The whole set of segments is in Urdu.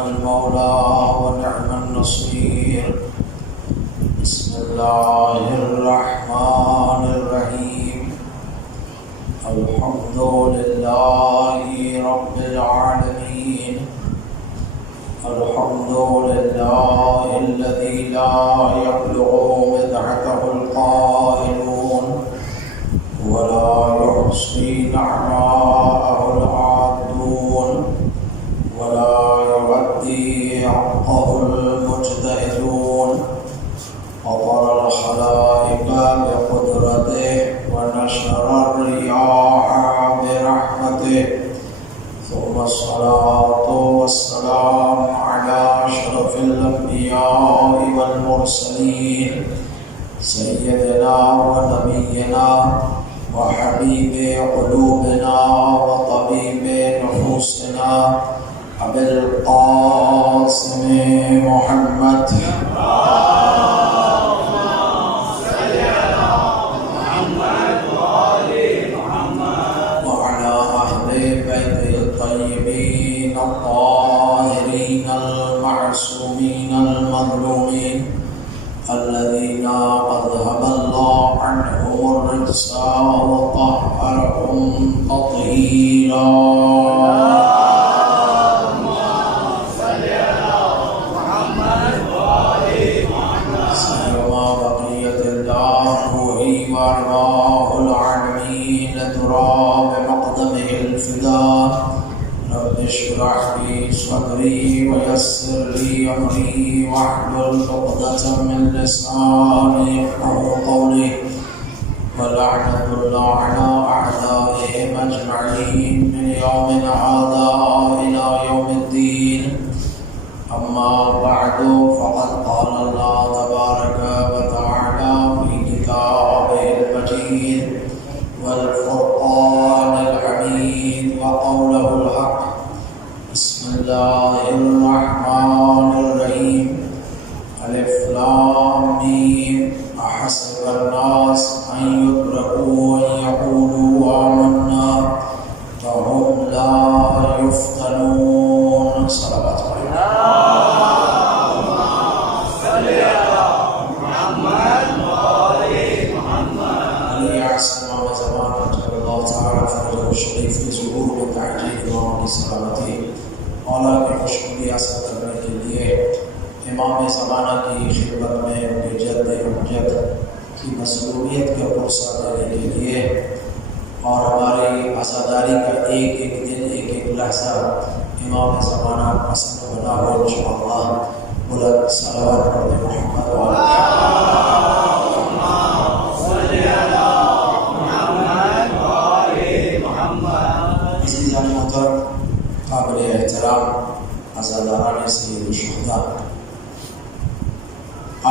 المولى ونعم النصير. بسم الله الرحمن الرحيم. الحمد لله رب العالمين. الحمد لله الذي لا يبلغ مدحته القائلون ولا يحصي نعماءه العادون ولا يؤدي حقه المجتهدون. فطر الخلائق بقدرته ونشر الرياح برحمته. ثم الصلاة والسلام على أشرف الأنبياء والمرسلين سيدنا ونبينا وحبيب قلوبنا وطبيب نفوسنا أبي القاسم محمد وعلى أهل بيته الطيبين الطاهرين المعصومين المظلومين الذين أذهب الله عنهم الرجس وطهرهم تطهيرا. سيما بقية الله وأرواح العالمين ترى بمقدمه الفداء. رب اشرح لي صدري ويسر لي أمري واحلل عقدة من لساني يفقهوا قولي. ولعنة الله على أعدائهم أجمعين من يومنا هذا إلى يوم الدين. أما بعد فقد قال الله تبارك وتعالى في كتابه المجيد والفرقان الحميد وقوله الحق. بسم الله الرحمن الرحيم. ألف لام ميم. أحسب الناس أن يتركوا أن يقولوا آمنا وهم لا يفتنون. صلوات الله. شریف کے ظہور میں تعجیل امام کی سلامتی مولا کی خوشنودی حاصل کرنے کے لیے امام زمانہ کی خدمت میں ان کے جد حجت کی مظلومیت کا پرسہ دینے کے لیے اور ہماری عزاداری کا ایک ایک دن ایک ایک لحظہ امام زمانہ پسند بنا ہو انشاءاللہ. بلند صلوات پڑھتے محمد قابل احترام عزاداران سید الشہداء.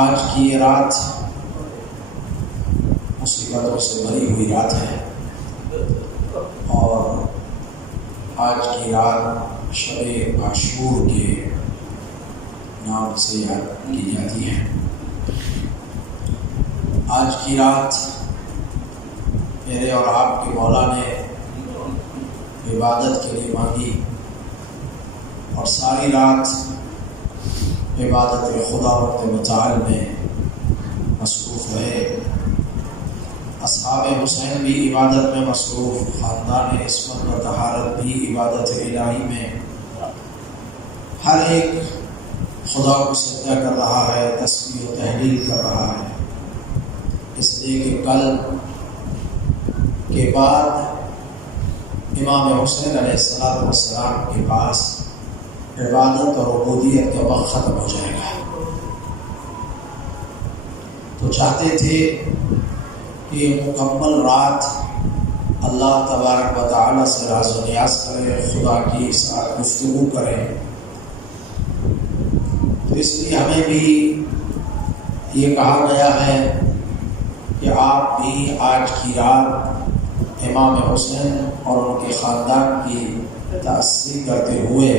آج کی یہ رات مصیبتوں سے بھری ہوئی رات ہے اور آج کی رات شب عاشور کے نام سے یاد کی جاتی ہے. آج کی رات میرے اور آپ کے مولا نے عبادت کے لیے مانگی اور ساری رات عبادت خدا وقت متعال میں مصروف رہے. اصحاب حسین بھی عبادت میں مصروف، خاندان عصمت و طہارت بھی عبادت الہی میں. ہر ایک خدا کو سجدہ کر رہا ہے، تسبیح و تحلیل کر رہا ہے، اس لیے کہ کل کے بعد امام حسین علیہ السلام کے پاس عبادت اور عبودیت کا وقت ختم ہو جائے گا. تو چاہتے تھے کہ مکمل رات اللہ تبارک و تعالی سے راز و نیاز کریں، خدا کی ساتھ گفتگو کریں. تو اس لیے ہمیں بھی یہ کہا گیا ہے کہ آپ بھی آج کی رات امام حسین اور ان کے خاندان کی تأسی کرتے ہوئے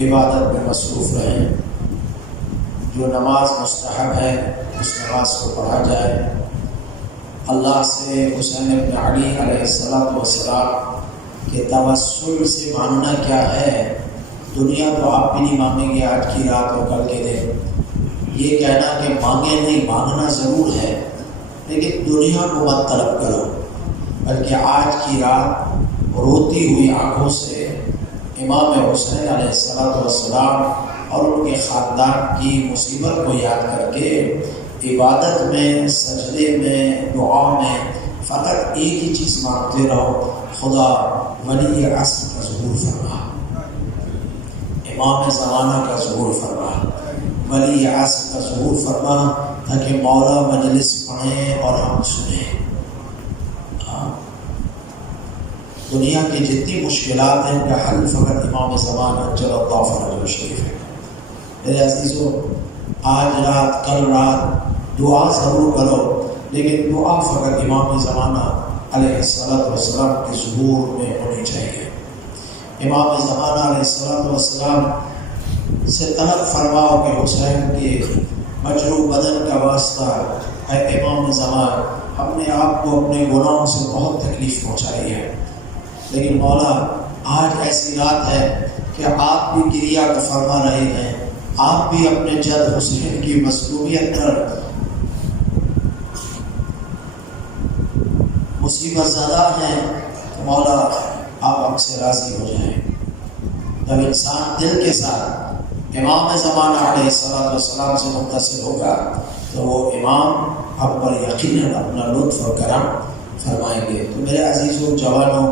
عبادت میں مصروف رہیں. جو نماز مستحب ہے اس نماز کو پڑھا جائے. اللہ سے حسین ابن علی علیہ السلام کے توسل سے ماننا کیا ہے دنیا تو آپ بھی نہیں مانگیں گے آج کی رات اور کل کے دن، یہ کہنا کہ مانگے نہیں، مانگنا ضرور ہے لیکن دنیا کو مت طلب کرو، بلکہ آج کی رات روتی ہوئی آنکھوں سے امام حسین علیہ السلام اور ان کے خاندان کی مصیبت کو یاد کر کے عبادت میں، سجدے میں، دعا میں فقط ایک ہی چیز مانگتے رہو، خدا ولی عصر کا ظہور فرما، امام زمانہ کا ظہور فرما، ولی عصر کا ظہور فرما، تاکہ مولا مجلس پڑھیں اور ہم سنیں۔ دنیا کی جتنی مشکلات ہیں ان کا حل فقط امام زمانہ عجل اللہ فرجہ شریف ہے۔ میرے عزیزو، آج رات کل رات دعا ضرور کرو، لیکن دعا فقط امام زمانہ علیہ السلام کے ظہور میں ہونی چاہیے۔ امام زمانہ علیہ السلام سے طلب فرماؤ کہ حسین کے مجروح بدن کا واسطہ، اے امام زمان، ہم نے آپ کو اپنے گناہوں سے بہت تکلیف پہنچائی ہے، لیکن مولا آج ایسی رات ہے کہ آپ بھی کریا کو فرما رہے ہیں، آپ بھی اپنے جد حسین کی مظلومیت پر مصیبت زدہ ہیں، تو مولا آپ ہم سے راضی ہو جائیں۔ جب انسان دل کے ساتھ امام زمانہ علیہ السلام سے متصل ہوگا تو وہ امام آپ پر یقیناً اپنا لطف اور کرم فرمائیں گے۔ تو میرے عزیزوں، جوانوں،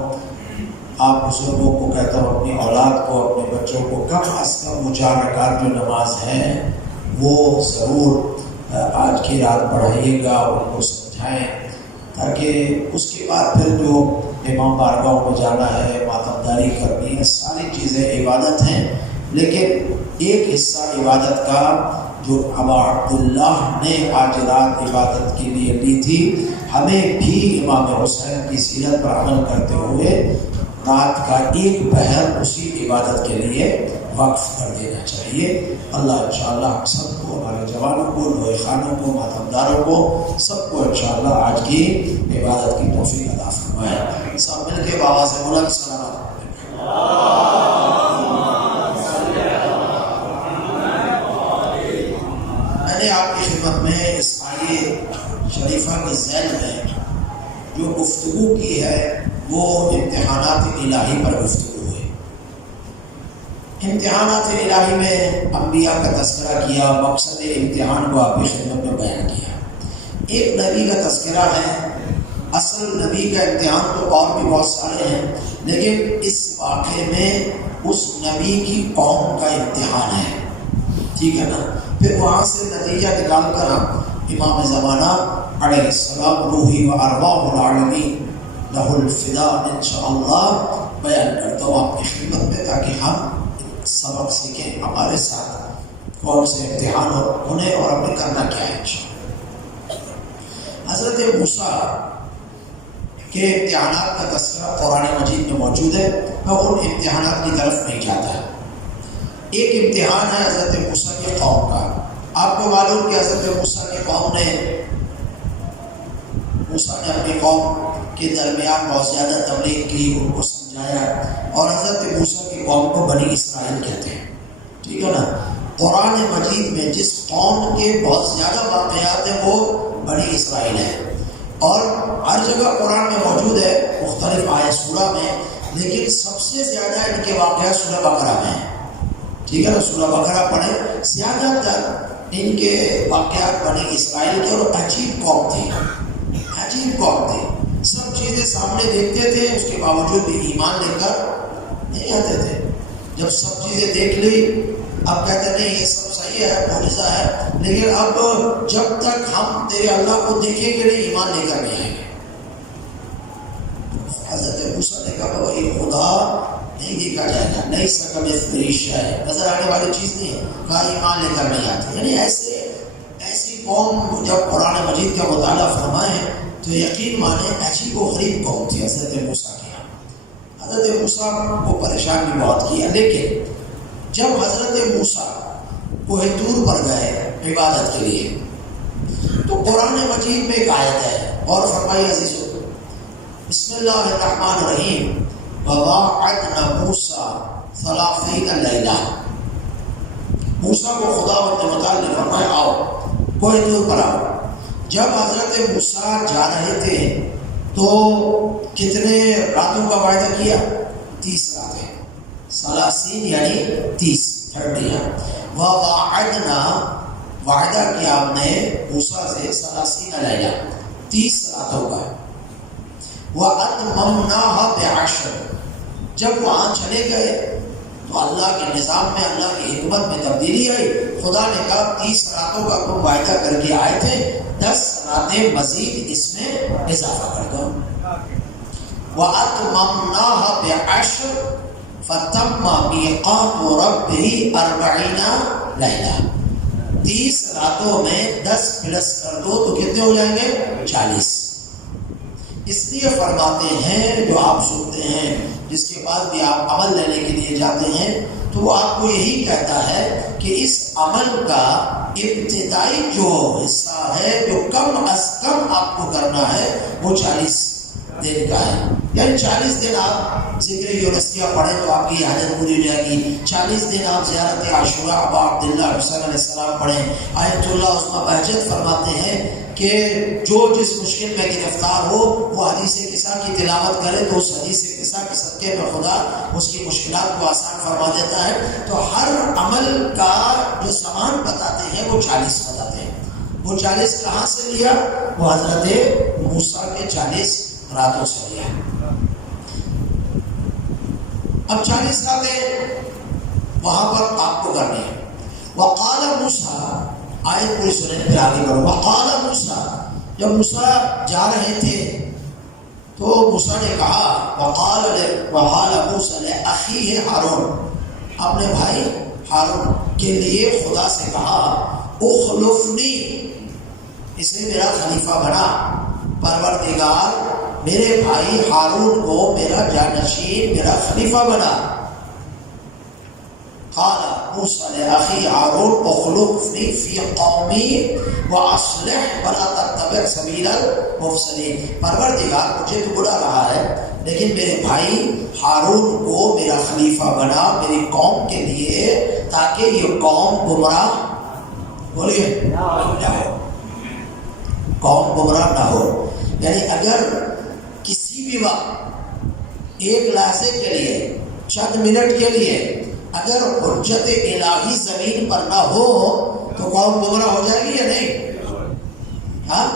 آپ بزرگوں کو کہتا ہوں، اپنی اولاد کو، اپنے بچوں کو کم از کم وہ 4 رکعت جو نماز ہے وہ ضرور آج کی رات پڑھائیے گا، ان کو سمجھائیں، تاکہ اس کے بعد پھر جو امام بارگاہوں میں جانا ہے، ماتمداری کرنی ہے، ساری چیزیں عبادت ہیں، لیکن ایک حصہ عبادت کا جو ابا عبداللہ نے آج رات عبادت کے لیے لی تھی، ہمیں بھی امام حسین کی سیرت پر عمل کرتے ہوئے رات کا ایک پہر اسی عبادت کے لیے وقف کر دینا چاہیے۔ اللہ انشاءاللہ ہم سب کو، ہمارے جوانوں کو، لوہے خانوں کو، ماتمداروں کو، سب کو انشاءاللہ آج کی عبادت کی توفیق عطا فرمائے۔ سب مل کے بابا سے بلند سلام۔ میں نے آپ کی خدمت میں اس آیے شریفہ کی ذیل میں جو گفتگو کی ہے وہ امتحانات الہی پر گفتگو ہے۔ امتحانات الہی میں انبیاء کا تذکرہ کیا، مقصد امتحان کو آپ کی خدمت میں بیان کیا۔ ایک نبی کا تذکرہ ہے، اصل نبی کا امتحان تو اور بھی بہت سارے ہیں، لیکن اس واقعے میں اس نبی کی قوم کا امتحان ہے، ٹھیک ہے نا؟ پھر وہاں سے نتیجہ نکال کر ہم امام زمانہ علیہ السلام روحی و ارواح العالمین لہ الفدا انشاءاللہ بیان کرتا ہوں آپ کی خدمت میں، تاکہ ہم سبق سیکھیں ہمارے ساتھ کون سے امتحان ہونے اور ہمیں کرنا کیا ہے انشاءاللہ۔ حضرت موسیٰ کے امتحانات کا تذکرہ قرآن مجید میں موجود ہے، میں ان امتحانات کی طرف نہیں جاتا۔ ایک امتحان ہے حضرت موسیٰ کی قوم کا۔ آپ کو معلوم کہ حضرت موسیٰ کی قوم نے اپنی قوم کے درمیان بہت زیادہ تبلیغ کی، ان کو سمجھایا، اور حضرت موسیٰ کی قوم کو بنی اسرائیل کہتے ہیں، ٹھیک ہے نا؟ قرآن مجید میں جس قوم کے بہت زیادہ واقعات ہیں وہ بنی اسرائیل ہے، اور ہر جگہ قرآن میں موجود ہے مختلف آیت سورہ میں، لیکن سب سے زیادہ ان کے واقعات سورہ بقرہ میں ہیں، ٹھیک ہے نا؟ سورہ بقرہ پڑھیں، زیادہ تر ان کے واقعات بنی اسرائیل کے، اور عجیب قوم تھی، عجیب قوم تھی، سب چیزیں سامنے دیکھتے تھے، اس کے باوجود بھی ایمان لے کر نہیں آتے تھے۔ جب سب چیزیں دیکھ لی، اب کہتے نہیں یہ سب صحیح ہے، معجزہ ہے، لیکن اب جب تک ہم تیرے اللہ کو دیکھیں گے نہیں، ایمان لے کر نہیں آئیں گے۔ حضرت موسیٰ نے کہا وہی خدا نہیں دیکھا جائے گا، نہیں سکا مثلی شیء، نظر آنے والی چیز نہیں ہے، کہا ایمان لے کر نہیں آتی۔ یعنی ایسی قوم جب قرآن مجید کا مطالعہ فرمائیں تو یقین مانے عجیب و غریب قوم تھی حضرت موسیٰ کی۔ حضرت موسیٰ کو پریشان بھی بہت کیا، لیکن جب حضرت موسیٰ کوہ طور پر گئے عبادت کے لیے تو قرآن مجید میں ایک آیت ہے، اور فرمائیے عزیزو، بسم اللہ الرحمن الرحیم، وواعدنا موسیٰ ثلاثین لیلہ. موسیٰ کو خدا متعال نے فرمایا آؤ کوہ طور پر آؤ. جب حضرت موسیٰ جا رہے تھے تو کتنے راتوں کا وعدہ کیا؟ 30 راتیں. 30 یعنی 30 وَوَعَدْنَا وعدہ کیا ہم نے موسیٰ سے 30 لیلہ 30 راتوں کا. وَأَتْمَمْنَاهَا بِعَشْرٍ جب وہاں چلے گئے تو اللہ کے نظام میں اللہ کی حکمت میں تبدیلی آئی. خدا نے کہا 30 راتوں کا تم وعدہ کر کے آئے تھے 10 راتیں مزید اس میں اضافہ کر دو. وَأَتْمَمْنَاهَا بِعَشْرٍ فَتَمَّ مِيقَاتُ رَبِّهِ 40 لیلہ. 30 راتوں میں 10 پلس کر دو تو کتنے ہو جائیں گے؟ 40. اس لیے فرماتے ہیں جو آپ سنتے ہیں جس کے بعد بھی آپ عمل لینے کے لیے جاتے ہیں تو وہ آپ کو یہی کہتا ہے کہ اس عمل کا ابتدائی جو حصہ ہے جو کم از کم آپ کو کرنا ہے وہ 40 دن کا ہے. یعنی 40 دن آپ ذکر یونسیہ پڑھیں تو آپ کی حاجت پوری ہو جائے گی. 40 دن آپ زیارت عاشوراء ابا عبداللہ حسین علیہ السلام پڑھیں. آیت اللہ عثمہ بہجت فرماتے ہیں کہ جو جس مشکل میں گرفتار ہو وہ حدیث قصہ کی تلاوت کرے تو اس حدیث قصہ کے صدقے میں خدا اس کی مشکلات کو آسان فرما دیتا ہے. تو ہر عمل کا جو سامان بتاتے ہیں وہ 40 بتاتے ہیں. وہ 40 کہاں سے لیا؟ وہ حضرت موسیٰ کے 40 راتوں سے لیا. اب 40 راتیں وہاں پر آپ کو کرنی ہے. وقال موسیٰ آیت پوری سنیں پھر آگے بڑھو. وقال موسیٰ جب موسیٰ جا رہے تھے تو موسیٰ نے کہا وقال موسیٰ لأخیہ ہارون اپنے بھائی ہارون کے لیے خدا سے کہا اخلفنی اسے میرا خلیفہ بنا. پروردگار میرے بھائی ہارون کو میرا جانشین میرا خلیفہ بنا. قال موسیٰ لأخی ہارون اخلفنی فی قومی واصلح ولا تتبع سبیل المفسدین. پروردگار مجھے تو بلا رہا ہے لیکن میرے بھائی ہارون کو میرا خلیفہ بنا میری قوم کے لیے تاکہ یہ قوم گمراہ بولیے نہ ہو. قوم گمراہ نہ ہو. یعنی اگر کسی بھی وقت ایک لحظے کے لیے چند منٹ کے لیے اگر حجت الہی زمین پر نہ ہو تو قوم گمراہ ہو جائے گی یا نہیں؟ ہاں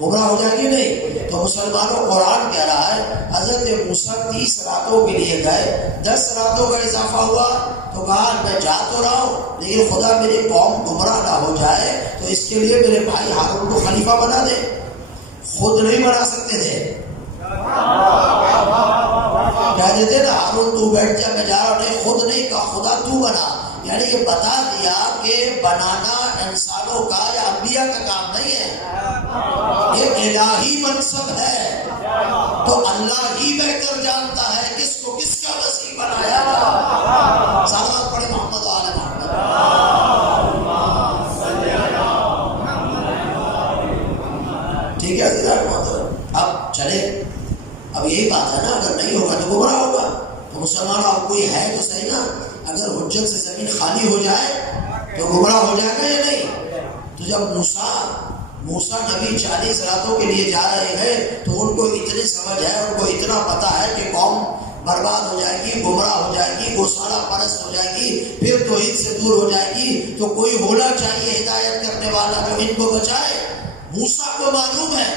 گمراہ ہو جائے گی نہیں. تو مسلمانوں قرآن کہہ رہا ہے حضرت موسیٰ 30 راتوں کے لیے گئے 10 راتوں کا اضافہ ہوا تو کہا میں جا تو رہا ہوں لیکن خدا میری قوم گمراہ نہ ہو جائے تو اس کے لیے میرے بھائی ہارون کو خلیفہ بنا دے. خود نہیں بنا سکتے تھے. کہہ دیتے نا ہارون تو بیٹھ جا میں جا رہا ہوں. نہیں خود نہیں کہا خدا تو بنا. یعنی یہ بتا دیا کہ بنانا انسانوں کا یا انبیاء کا کام نہیں ہے یہ الہی منصب ہے. تو اللہ ہی بہتر جانتا ہے کس کو کس کا وسیع بنایا. صلوات پڑھے محمد و آل محمد. ٹھیک ہے اب چلے. اب یہی بات ہے نا اگر نہیں ہوگا تو گمراہ ہوگا. تو مسلمان اب کوئی ہے تو صحیح نا. اگر حجت سے زمین خالی ہو جائے تو گمراہ ہو جائے گا یا نہیں؟ تو جب موسیٰ نبی 40 راتوں کے لیے جا رہے ہیں تو ان کو اتنی سمجھ ہے ان کو اتنا پتا ہے کہ قوم برباد ہو جائے گی گمراہ ہو جائے گی گوسالہ پرست ہو جائے گی پھر توحید سے دور ہو جائے گی. تو کوئی ہونا چاہیے ہدایت کرنے والا جو ان کو بچائے. موسیٰ کو معلوم ہے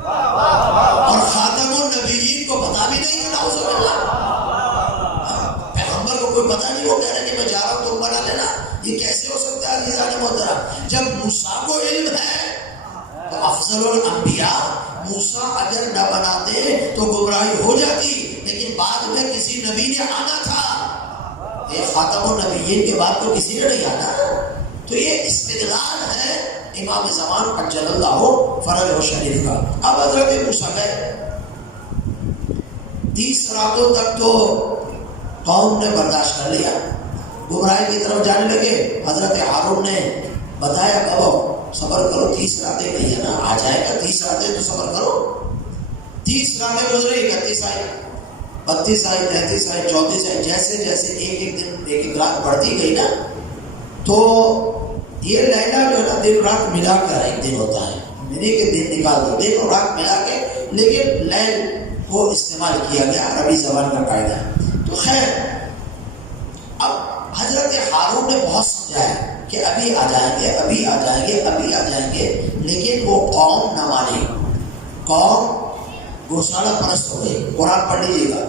اور خاتم النبیین کو پتا بھی نہیں ہے. نعوذ باللہ پیغمبر کو کوئی پتا نہیں. وہ کہہ رہے کہ میں جا رہا ہوں تم بنا لینا. یہ کیسے ہو سکتا ہے عزیزان محترم؟ جب موسیٰ کو علم ہے تو افضل الانبیاء موسیٰ اگر نہ بناتے تو گمراہی ہو جاتی. لیکن بعد میں کسی نبی نے آنا تھا. یہ خاتم النبیین کے بعد تو کسی نے نہیں آنا. تو یہ استدلال ہے امام زمان اجل اللہ فرج و شریف کا. اب حضرت موسیٰ گئے 30 راتوں تک تو قوم نے برداشت کر لیا. گمراہی کی طرف جانے لگے. حضرت ہارون نے بتایا کرو صبر کرو 30 راتیں نہیں ہے نا آ جائے گا 30 راتیں تو صبر کرو. 30 راتیں گزری 31 آئی. 32 آئی 33 آئی 34 آئی، جیسے جیسے ایک ایک دن ایک ایک رات بڑھتی گئی نا، تو یہ لیلا جو ہے نا دن رات ملا کر ایک دن ہوتا ہے، نہیں کہ دن نکال دو، دن اور رات ملا کے، لیکن لیل کو استعمال کیا گیا، عربی زبان کا قاعدہ ہے۔ تو خیر، اب حضرت ہارون نے بہت سمجھایا کہ ابھی آ جائیں گے، ابھی آ جائیں گے، ابھی آ جائیں گے، لیکن وہ قوم نہ مانی، قوم گوشالہ پرست ہو گئی۔ قرآن پڑھ لیجیے گا،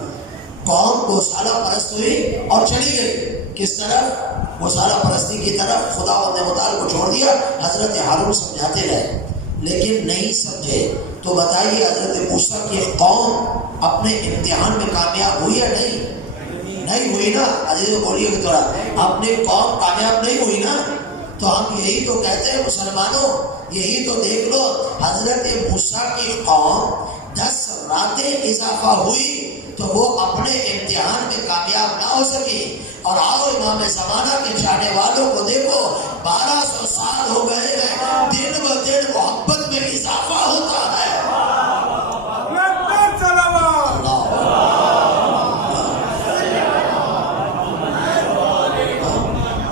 قوم گوشالہ پرست ہوئی اور چلی گئی کس طرف؟ گوشالہ پرستی کی طرف، خدا و متعال کو چھوڑ دیا۔ حضرت ہارون سمجھاتے رہے لیکن نہیں سمجھے۔ تو بتائیے حضرت موسیٰ کی قوم اپنے امتحان میں کامیاب ہوئی یا نہیں ہوئی نا؟ عزیزو بولیے کہ تھوڑا، اپنی قوم کامیاب نہیں ہوئی نا؟ تو ہم یہی تو کہتے ہیں مسلمانوں، یہی تو دیکھ لو، حضرت موسیٰ کی قوم 10 راتیں اضافہ ہوئی تو وہ اپنے امتحان میں کامیاب نہ ہو سکی۔ اور آؤ امام زمانہ کے چاہنے والوں کو دیکھو، 1200 سال ہو گئے ہیں، دن ب دن محبت میں اضافہ ہوتا ہے۔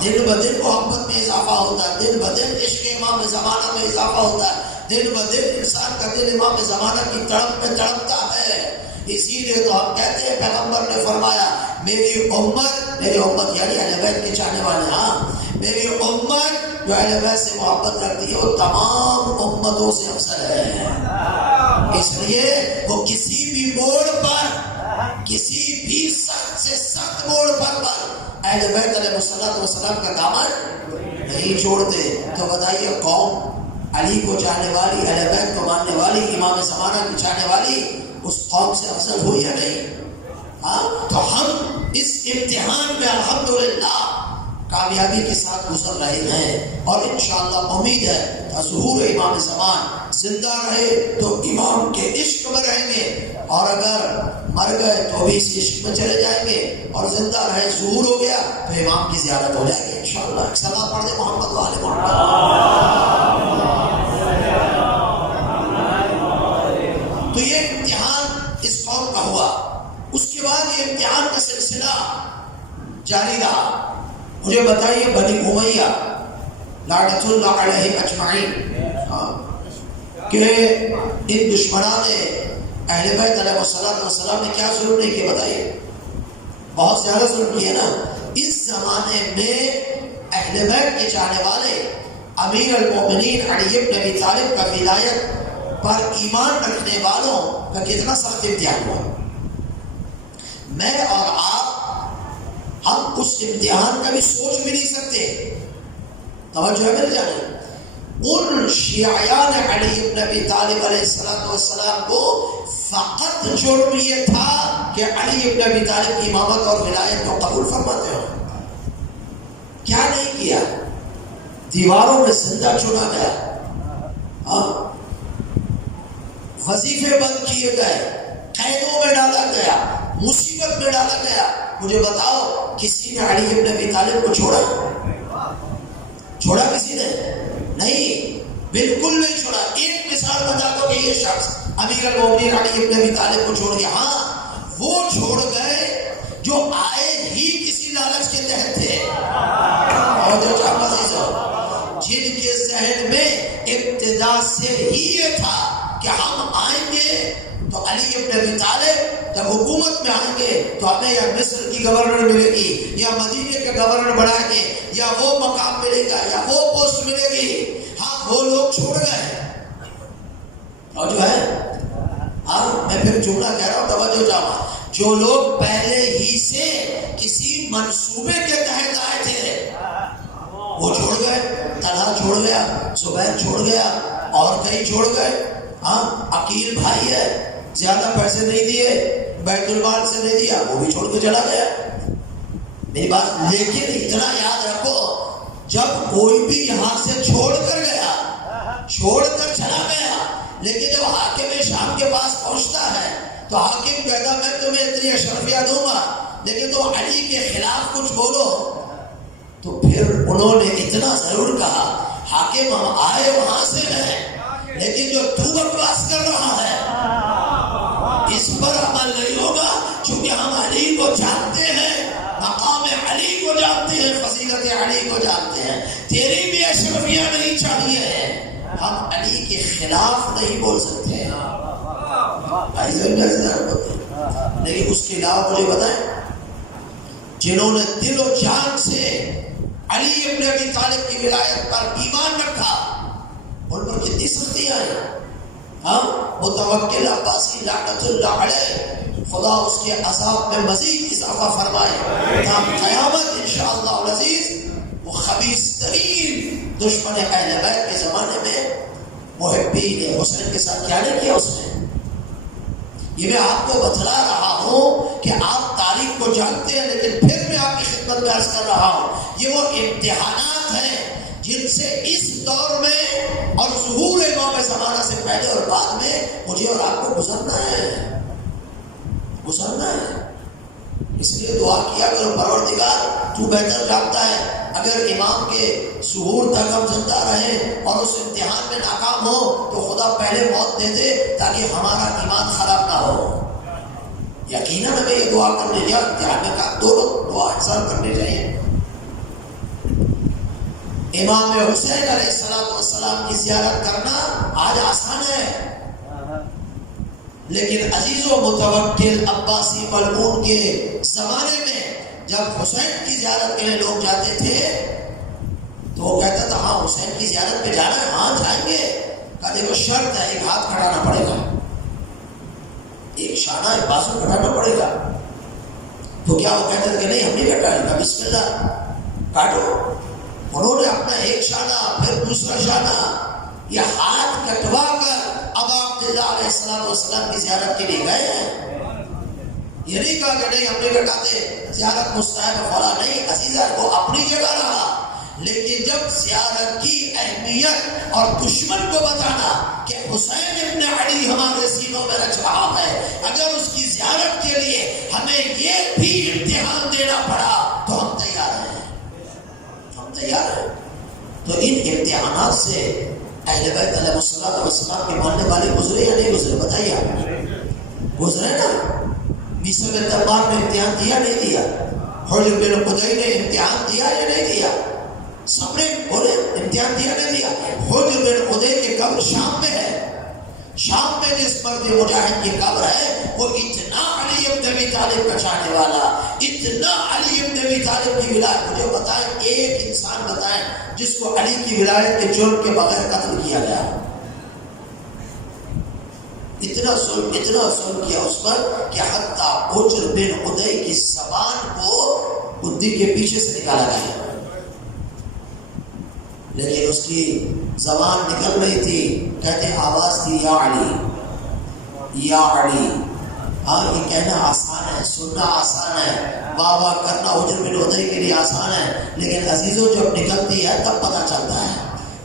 دن ب دن محبت میں اضافہ ہوتا ہے، دن ب دن عشق امام زمانہ میں اضافہ ہوتا ہے، دن ب دن انسان کا دل امام زمانہ کی تڑپ میں تڑپتا ہے۔ اسی لیے تو ہم کہتے ہیں، پیغمبر نے فرمایا میری امت یعنی اہل بیت کے چاہنے والے، ہاں میری امت جو اہل بیت سے محبت رکھتی ہے وہ تمام امتوں سے افضل ہے۔ اس لیے وہ کسی بھی موڑ پر، کسی بھی سخت سے سخت موڑ پر اہل بیت علیہ السلام کا دامن نہیں چھوڑتے۔ تو بتائیے قوم علی کو چاہنے والی، اہل بیت کو ماننے والی، امام زمانہ کی چاہنے والی، اس قوم سے افضل ہوئی یا نہیں؟ ہاں، تو ہم اس امتحان میں الحمدللہ کامیابی کے ساتھ گزر رہے ہیں، اور انشاءاللہ امید ہے ظہور امام زمان زندہ رہے تو امام کے عشق میں رہیں گے، اور اگر مر گئے تو بھی اس عشق میں چلے جائیں گے، اور زندہ رہے ظہور ہو گیا تو امام کی زیارت ہو جائے گی انشاءاللہ۔ سلام پڑھ دیں محمد و آل محمد۔ تو یہ امتحان اس قوم کا ہوا، اس کے بعد یہ امتحان کا سلسلہ جاری رہا۔ مجھے بتائیے بنی امیہ لعنت اللہ علیہ اجمعین کہ ان دشمنان نے اہل بیت علیہ السلام نے کیا ظلم نہیں کیا؟ بتائیے، بہت زیادہ ظلم کیے نا۔ اس زمانے میں اہل بیت کے چاہنے والے امیر المومنین علی بن ابی طالب کا ولایت پر ایمان رکھنے والوں کا کتنا سخت امتحان ہوا۔ میں اور آپ ہم اس امتحان کا بھی سوچ بھی نہیں سکتے۔ توجہ ہے میرے جانے، ان شیعیان علی بن ابی طالب علیہ السلام کو فقط جرم یہ تھا کہ علی بن ابی طالب کی امامت اور ولایت کو قبول فرماتے ہو۔ کیا نہیں کیا؟ دیواروں میں زندہ چنا گیا، وظیفے بند کیے گئے، قیدوں میں ڈالا گیا، مصیبت میں ڈالا گیا۔ مجھے بتاؤ کسی نے علی بن ابی طالب کو چھوڑا کسی نے؟ نہیں، بالکل نہیں چھوڑا۔ ایک مثال بتا دو کہ یہ شخص امیر المومنین علی بن ابی طالب کو چھوڑ گیا۔ ہاں، وہ چھوڑ گئے جو آئے ہی کسی لالچ کے تحت تھے، اور جو جن کے ذہن میں ابتدا سے ہی یہ تھا کہ ہم آئیں گے تو علی بن ابی طالب جب حکومت میں آئیں گے تو ہمیں یا مصر کی گورنر ملے گی، یا مدینے کے گورنر بنائیں گے، یا وہ مقام ملے گا، یا وہ پوسٹ ملے گی۔ ہاں، وہ لوگ چھوڑ گئے، اور جو ہے، ہاں میں پھر جملہ کہہ رہا ہوں، توجہ جاؤ، جو لوگ پہلے ہی سے کسی منصوبے کے تحت آئے تھے وہ چھوڑ گئے۔ طلحہ چھوڑ گیا، زبیر چھوڑ گیا، اور کئی چھوڑ گئے۔ ہاں، عقیل بھائی ہے، زیادہ پیسے نہیں دیے، بیت المال سے نہیں دیا، وہ بھی چھوڑ کے چلا گیا۔ میری بات، لیکن اتنا یاد رکھو، جب کوئی بھی یہاں سے چھوڑ کر چلا گیا، لیکن جب حاکم شام کے پاس پہنچتا ہے تو حاکم کہتا میں تمہیں اتنی اشرفیہ دوں گا لیکن تم علی کے خلاف کچھ بولو، تو پھر انہوں نے اتنا ضرور کہا، حاکم ہم آئے وہاں سے ہیں، لیکن جو تو بکواس کر رہا ہے اس پر عمل نہیں ہوگا، چونکہ ہم علی کو جانتے ہیں، مقام علی کو جانتے ہیں، فضیلت علی کو جانتے ہیں، تیری بھی اشرفیہ نہیں چاہیے، ہم علی کے خلاف نہیں بول سکتے ہیں، لیکن اس کے علاوہ مجھے بتائیں جنہوں نے دل و جان سے علی ابن ابی طالب کی ولایت پر ایمان رکھا ان پر کتنی سختیاں ہیں. ہم متوکل عباسی لعنت اللہ علیہ، خدا اس کے عذاب میں مزید اضافہ فرمائے تا قیامت انشاءاللہ العزیز. وہ خبیث ترین دشمن اہل بیت کے زمانے میں محبین حسین کے ساتھ کیا نہیں کیا اس نے. یہ میں آپ کو بتلا رہا ہوں کہ آپ تاریخ کو جانتے ہیں، لیکن پھر میں آپ کی خدمت میں عرض کر رہا ہوں یہ وہ امتحانات ہیں جن سے اس دور میں اور ظہور امام زمانہ سے پہلے اور بعد میں مجھے اور آپ کو گزرنا ہے. اس لیے دعا کیا کرو پروردگار تو بہتر جانتا ہے، اگر امام کے ظہور تک ہم زندہ رہیں اور اس امتحان میں ناکام ہو تو خدا پہلے موت دے دے تاکہ ہمارا ایمان خراب نہ ہو. یقیناً ہمیں یہ دعا کرنے یا امتحان میں کا دونوں دعا انسان کرنے چاہیے. امام حسین علیہ السلام کی زیارت کرنا آج آسان ہے، لیکن عزیز و متوکل عباسی ملعون کے زمانے میں جب حسین کی زیارت کے لیے لوگ جاتے تھے تو وہ کہتا تھا ہاں حسین کی زیارت پہ جانا ہے، ہاں جائیں گے. کہا دیکھو شرط ہے، ایک ہاتھ کھڑانا پڑے گا، ایک شانہ ایک بازو کٹانا پڑے گا. تو کیا وہ کہتے تھے کہ نہیں ہم نہیں کٹائیں گے، بسم اللہ کاٹو. انہوں نے اپنا ایک شانہ پھر دوسرا شانہ یہ ہاتھ کٹوا کر اب آپ علیہ السلام کی زیارت کے لیے گئے ہیں. یہ نہیں کہا کہ نہیں ہم نہیں کٹاتے، زیارت مستحب فلا نہیں. عزیزہ کو اپنی جگہ رہا، لیکن جب زیارت کی اہمیت اور دشمن کو بتانا کہ حسین ابن علی ہمارے سینوں میں رچ رہا ہے، اگر اس کی زیارت کے لیے ہمیں یہ بھی امتحان دینا پڑا تو ہم تیار ہیں. تو ان امتحانات سے اہل بیت علیہ السلام کے ماننے والے گزرے یا نہیں گزرے؟ بتائیے آپ. گزرے نا. مصر میں دربار میں امتحان دیا نہیں دیا؟ حجر بن قدی نے امتحان دیا یا نہیں دیا؟ سب نے بولے امتحان دیا نہیں دیا؟ حجر بن قدی کی قبر شام میں ہے. شام میں جس مرد مجاہد کی قبر ہے وہ اتنا علی ابن ابی طالب کا چاہنے والا، اتنا علی ابن ابی طالب کی ولایت. مجھے بتائیں ایک انسان بتائیں جس کو علی کی ولایت کے جرم کے بغیر قتل کیا گیا. اتنا ظلم کیا اس پر کہ حتیٰ حجر بن قدی کی زبان کو گدی کے پیچھے سے نکالا گیا، لیکن اس کی زبان نکل رہی تھی. کہتے ہیں آواز تھی یا علی یا علی. ہاں یہ کہنا آسان ہے، سننا آسان ہے، واہ واہ کرنا حجر بن قدی کے لیے آسان ہے، لیکن عزیزوں جب نکلتی ہے تب پتہ چلتا ہے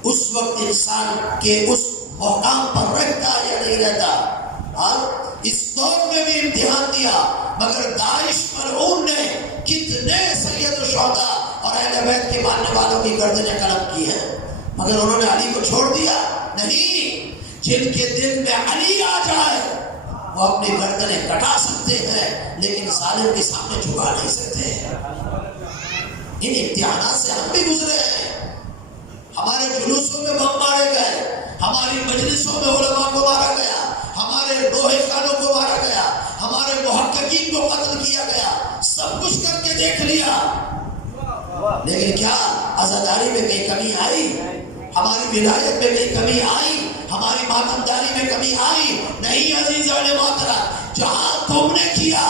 اس وقت انسان کے اس مقام پر رہتا یا نہیں رہتا. اور اس دور میں بھی امتحان دیا، مگر داعش ملعون نے کتنے سید و شہداء اور اہل بیت کے ماننے والوں کی گردنیں قلم کی ہیں، مگر انہوں نے علی کو چھوڑ دیا نہیں. جن کے دل میں علی آ جائے وہ اپنی گردنیں کٹا سکتے ہیں، لیکن ظالم کے سامنے جھکا نہیں سکتے. ان امتحانات سے ہم بھی گزرے ہیں. ہمارے جلوسوں میں بم مارے گئے، ہماری مجلسوں میں علماء کو مارا گیا، ہمارے لوہے خانوں کو مارا گیا، ہمارے محققین کو قتل کیا گیا، سب کچھ کر کے دیکھ لیا. لیکن کیا عزاداری میں کہیں کمی آئی؟ ہماری ولایت میں کہیں کمی آئی؟ ہماری ماتمداری میں کمی آئی؟ نہیں عزیزان محترم، جہاں تم نے کیا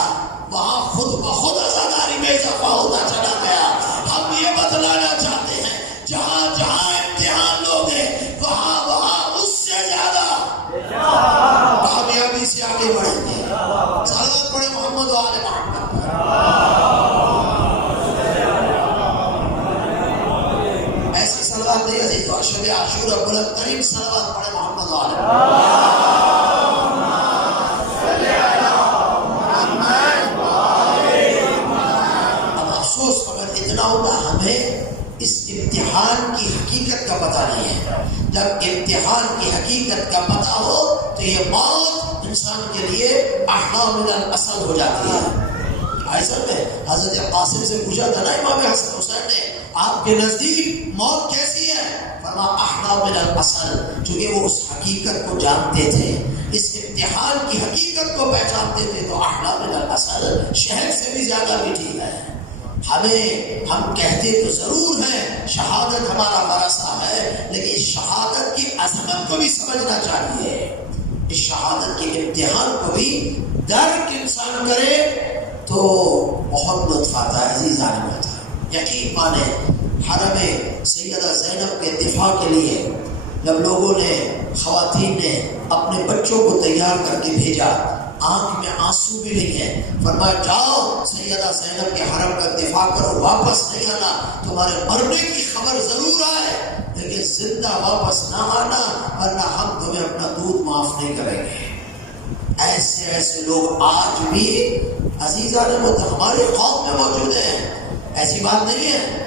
وہاں خود بخود عزاداری میں اضافہ ہوتا چلا گیا. ہم یہ بتلانا چاہتے ہیں جہاں جہاں امتحان لوگے وہاں اس سے زیادہ کامیابی سے آگے بڑھیں گے. صلوات پڑھیں محمد و آل محمد. ایسی صلوات نہیں عزیز اور شب عاشور بلند ترین صلوات پڑھیں محمد و آل محمد. اب افسوس مگر اتنا ہوگا ہمیں اس امتحان کی حقیقت کا پتہ نہیں ہے. جب امتحان کی حقیقت کا پتہ ہو تو یہ موت انسان کے لیے احنا من الاصل ہو جاتی ہے. ایسا میں حضرت قاسم سے پوچھا تھا نا امام حسن حسین نے آپ کے نزدیک موت کیسی ہے؟ فرمایا احنا من العسل، چونکہ وہ اس حقیقت کو جانتے تھے، اس امتحان کی حقیقت کو پہچانتے تھے، تو احنا من العسل شہد سے بھی زیادہ میٹھی ہے۔ ہم کہتے تو ضرور ہیں شہادت ہمارا ورثہ ہے، لیکن اس شہادت کی عظمت کو بھی سمجھنا چاہیے، اس شہادت کے امتحان کو بھی درک انسان کرے تو بہت لطف آتا ہے، عزیزان ہوتا ہے۔ یقین مانے حرم سیدہ زینب کے دفاع کے لیے جب لوگوں نے، خواتین نے اپنے بچوں کو تیار کر کے بھیجا، آنکھ میں آنسو بھی نہیں ہے، فرمایا جاؤ سیدہ زینب کے حرم کا دفاع کرو، واپس نہیں آنا، تمہارے مرنے کی خبر ضرور آئے لیکن زندہ واپس نہ آنا، ورنہ ہم تمہیں اپنا دودھ معاف نہیں کریں گے۔ ایسے لوگ آج بھی عزیزان ہمارے قوم میں موجود ہیں، ایسی بات نہیں ہے۔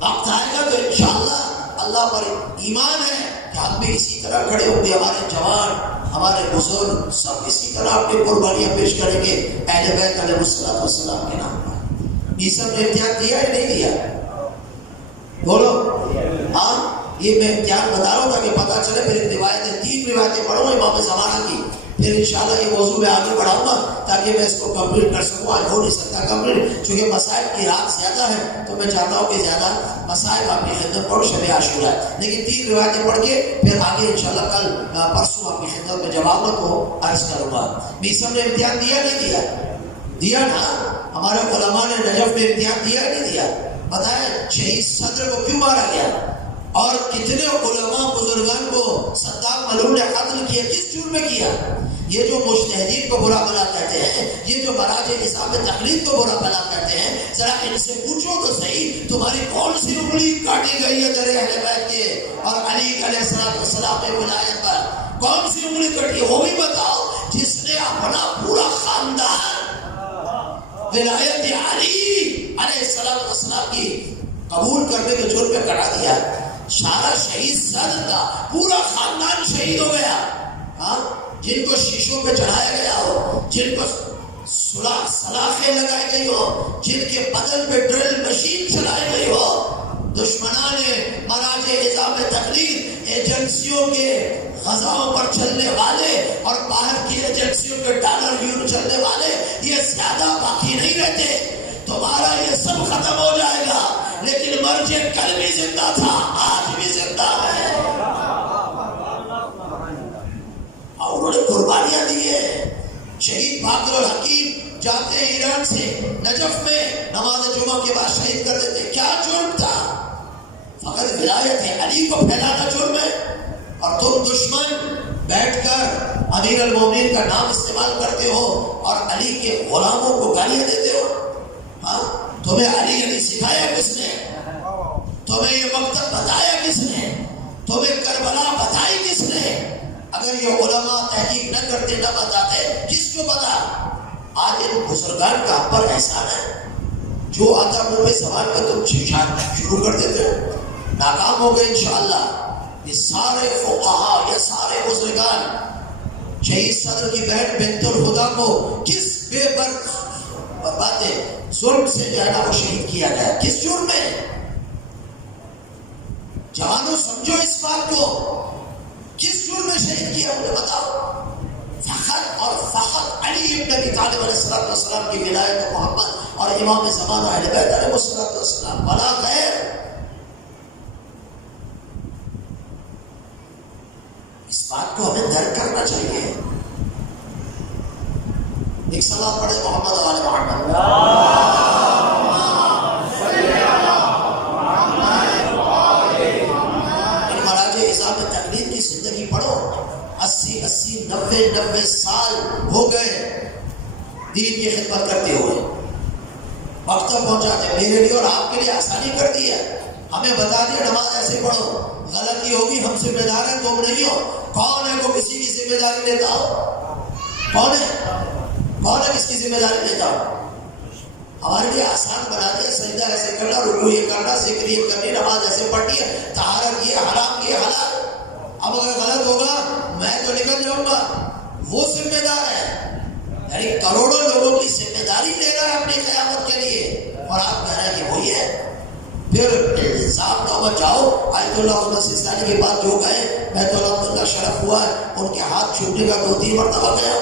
وقت آئے گا تو انشاءاللہ اللہ پر ایمان ہے کہ ہم بھی اسی طرح کھڑے ہوں گے، ہمارے جوان، ہمارے بزرگ سب اسی طرح اپنی قربانیاں پیش کریں گے اہل بیت علیہ السلام کے نام پر۔ یہ سب نے امتحان دیا ہے نہیں دیا؟ بولو ہاں، یہ میں امتحان بتا رہا ہوں تاکہ پتہ چلے۔ پھر روایتیں 3 روایتیں پڑھوں امام زمانہ کی، پھر انشاءاللہ یہ موضوع میں آگے بڑھاؤں گا تاکہ میں اس کو کمپلیٹ کر سکوں۔ آج ہو نہیں سکتا کمپلیٹ چونکہ مسائل کی رات زیادہ ہے، تو میں چاہتا ہوں کہ زیادہ مسائل آپ کی خدمت پڑھو شب عاشورہ، لیکن 3 روایتیں پڑھ کے پھر آگے انشاءاللہ کل پرسوں آپ کی خدمت میں جوابوں کو عرض کروں گا۔ میسم نے امتحان دیا نہیں دیا؟ دیا نا، ہمارے علماء نے نجف میں امتحان دیا نہیں دیا؟ بتائیں شہید صدر کو کیوں مارا گیا، اور کتنے علماء بزرگان کو صدام ملعون نے قتل کیا، کس جرم میں کیا؟ یہ جو مجتہدین کو برا بلا کہتے ہیں، یہ جو مراجع نظام تقلید کو برا بلا کہتے ہیں، ذرا ان سے پوچھو تو صحیح تمہاری کون سی انگلی کاٹی گئی ہے در اہل بیت کے اور علی علیہ السلام کے ولایت پر؟ کون سی انگلی کٹی ہے وہ بھی بتاؤ، جس نے اپنا پورا خاندان ولایت علی علیہ السلام کی قبول کرنے کے جرم میں کرا دیا۔ سارا شہید صدر کا پورا خاندان شہید ہو گیا، ہاں، جن کو شیشوں پہ چڑھایا گیا ہو، جن کو سلاخیں لگائی گئی ہو، جن کے بدن پہ ڈرل مشین چلائی گئی ہو، دشمنان مراجع نظام تقلید ایجنسیوں کے غزاؤں پر چلنے والے اور باہر کی ایجنسیوں کے ڈالر یورو چلنے والے، یہ زیادہ باقی نہیں رہتے، تمہارا یہ سب ختم ہو جائے گا، لیکن مرجع کل بھی زندہ تھا، آج بھی زندہ ہے، اور انہوں نے قربانیاں دی ہیں۔ شہید باقر الحکیم جاتے ہیں ایران سے نجف میں، نماز جمعہ کے بعد شہید کر دیتے، کیا جرم تھا؟ فقط ولایت علی کو پھیلانا جرم ہے، اور تم دشمن بیٹھ کر امیر المومنین کا نام استعمال کرتے ہو اور علی کے غلاموں کو گالیاں دیتے ہو۔ ہاں، تمہیں علی سکھایا کس نے؟ تمہیں یہ مکتب بتایا کس نے؟ تمہیں کربلا بتائی کس نے؟ اگر یہ علماء تحقیق نہ کرتے، نہ بتاتے، کس کو پتا؟ آج ان بزرگان کا ہم پر احسان ہے، جو آتا منہ زبان میں تم شروع کر دیتے ہو، ناکام ہو گئے انشاءاللہ۔ یہ سارے فقہا، یہ سارے بزرگان، شہید صدر کی بہن بنت الہدا کو کس بے باتیں ظلم سے جو ہے نا وہ شہید کیا گیا، کس جرم میں؟ جوانوں سمجھو اس بات کو، کس جرم میں شہید کیا مجھے بتاؤ؟ فقط اور فقط علی ابن ابی طالب علیہ السلام کی ولایت محمد اور امام زمانہ اہل بیت علیہ السلام، بلا غیر۔ اس بات کو ہمیں درک کرنا چاہیے۔ ایک سلام پڑھے محمد و آل محمد۔ ان مراجع نظام تقلید کی زندگی پڑھو، 80 90 سال ہو گئے دین کی خدمت کرتے ہوئے، وقت تک پہنچاتے، میرے لیے اور آپ کے لیے آسانی کر دی ہے، ہمیں بتا دیا نماز ایسے پڑھو، غلطی ہوگی ہم ذمہ دار ہیں، تم نہیں ہو۔ کون ہے کو کسی کی ذمہ داری لیتا ہو؟ کون ہے کس کی ذمہ داری لیتا ہو؟ ہمارے لیے آسان بنا دیا، سجدہ ایسے کرنا، رکوع یہ کرنا، ذکر یہ کرنی، نماز ایسے پڑھنی ہے، طہارت یہ، حرام یہ، حلال۔ اب اگر غلط ہوگا میں تو نکل جاؤں گا، وہ ذمہ دار ہے، یعنی کروڑوں لوگوں کی ذمہ داری لے رہا ہے اپنی قیامت کے لیے، اور آپ کہہ رہے ہیں کہ وہی ہے۔ پھر الزام نامہ جاؤ، آیت اللہ عثمان سستانی کے بعد جو گئے بیت اللہ کا شرف ہوا ہے، ان کے ہاتھ چھوٹنے کا 2-3 مرتبہ گیا،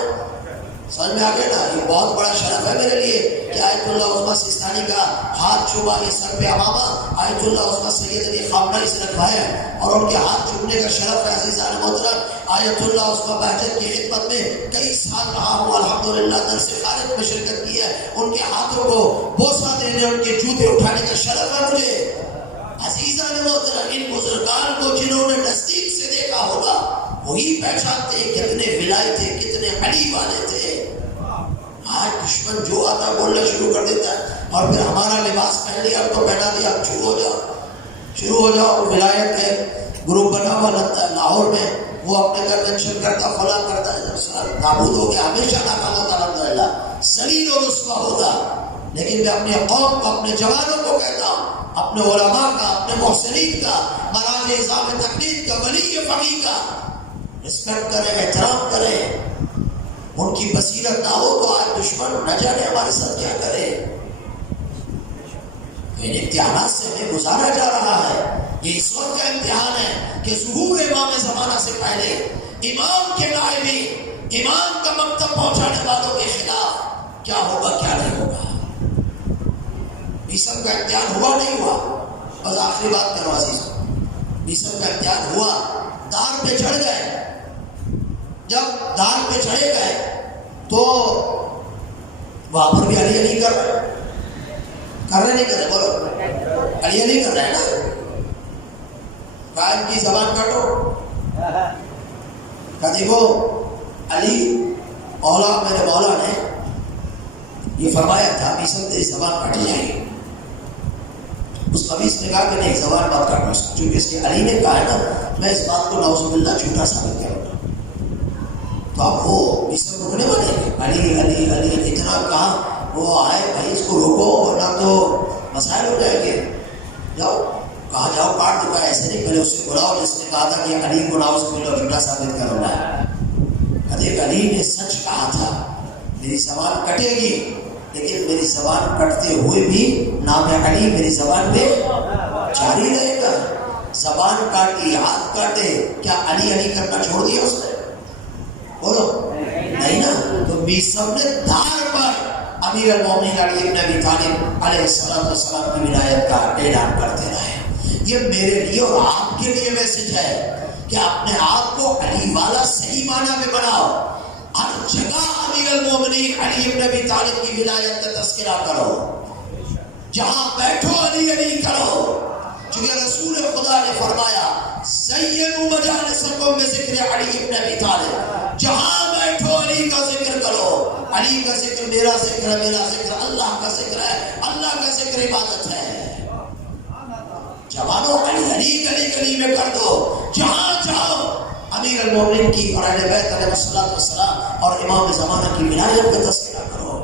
سمجھ میں آ گیا نا؟ یہ بہت بڑا شرف ہے میرے لیے کہ آیت اللہ عثمان سستانی کا ہاتھ چھوا، یہ سر پہ امامہ آیت اللہ عثمان سید علی خامنہ سے رکھوایا اور ان کے ہاتھ چھونے کا شرف ہے۔ عزیزان محترم، آیت اللہ عثمان بہجت کی خدمت میں کئی سال رہا ہوں، الحمدللہ درس خالد میں شرکت کی ہے، ان کے ہاتھوں کو بوسہ دینے، ان کے جوتے اٹھانے کا شرف ہے مجھے۔ عزیزان محترم، ان بزرگان کو جنہوں نے نزدیک سے دیکھا ہوگا وہی پہچانتے ہیں کتنے ولایت تھے، کتنے علی والے تھے۔ آج دشمن جو آتا بولنا شروع کر دیتا ہے، اور پھر ہمارا لباس پہن لیا تو پہنا دیا، شروع ہو جاؤ۔ ولایت ہے گروپ بنا ہوا لگتا ہے لاہور میں، وہ اپنے گھر مینشن کرتا، فلاں کرتا ہے، نابود ہو گیا، ہمیشہ ناکام ہوتا الحمدللہ، ذلیل اور رسوا ہوتا۔ لیکن میں اپنے قوم کو، اپنے جوانوں کو کہتا ہوں، اپنے علماء کا، اپنے محسنین کا، مراج نظام تقلید کا، ولی فقیہ کا رسپیکٹ کریں، احترام کریں۔ ان کی بصیرت نہ ہو تو آج دشمن نہ جانے ہمارے ساتھ کیا کرے۔ ان امتحانات سے ہمیں گزارا جا رہا ہے، یہ اس وقت کا امتحان ہے کہ ظہور امام زمانہ سے پہلے امام کے نائبین، امام کا مکتب پہنچانے والوں کے خلاف کیا ہوگا کیا نہیں ہوگا۔ بیسم کا امتحان ہوا نہیں ہوا؟ بس آخری بات کرو عزیز، بیسم کا امتحان ہوا، دار پہ چڑھ گئے، جب دار پہ چڑھے گئے تو وہاں پر بھی علی علی کر رہے نہیں کر رہے، بولو علی علی کر رہے ہیں نا۔ قائم کی زبان کاٹو، کہ دیکھو علی مولا، میرے مولا نے یہ فرمایا تھا بیسم تیری زبان کاٹی جائے گی۔ اس خبیث نے کہا کہ نہیں، زبان بات کاٹو، چونکہ اس کے علی نے کہا ہے نا، میں اس بات کو نعوذ باللہ جھوٹا ثابت کروں گا۔ تو اب وہ بیسم رکنے والے علی علی علی اتنا کہا، وہ آئے بھائی اس کو روکو ورنہ تو مسائل ہو جائیں گے، جاؤ کہا جاؤ کاٹ دو۔ ایسے نہیں، پہلے اس سے بلاؤ جس نے کہا تھا کہ علی کو نعوذ باللہ جھوٹا ثابت کرنا ہے۔ کہتے علی نے سچ کہا تھا، میری زبان کٹے گی لیکن میری زبان کٹتے ہوئے بھی نام علی میری زبان میں جاری رہے گا۔ زبان کاٹی، ہاتھ کاٹے، کیا علی علی کرنا چھوڑ دیا اس نے؟ بولو نہیں نا۔ تو بیسم نے دار پر امیر المومنین علی ابن ابی طالب علیہ السلام کی ولایت کا اعلان کرتے رہے۔ یہ میرے لیے اور آپ کے لیے میسج ہے کہ اپنے آپ کو علی والا صحیح معنی میں بناؤ، ہر جگہ امیر المومنین علی ابن ابی طالب کی ولایت کا تذکرہ کرو، جہاں بیٹھو علی علی کرو، چونکہ رسول خدا نے فرمایا زینوا مجالسکم بذکر علی ابن ابی طالب، جہاں بیٹھو علی کا ذکر کرو۔ علی کا ذکر میرا ذکر ہے، میرا ذکر اللہ کا ذکر ہے، اللہ کا ذکر عبادت ہے۔ جوانوں علی علی گلی گلی میں کر دو، جہاں جاؤ امیر المومنین کی اور اہل بیت علیہ السلام اور امام زمانہ کی ولایت کا تذکرہ کرو،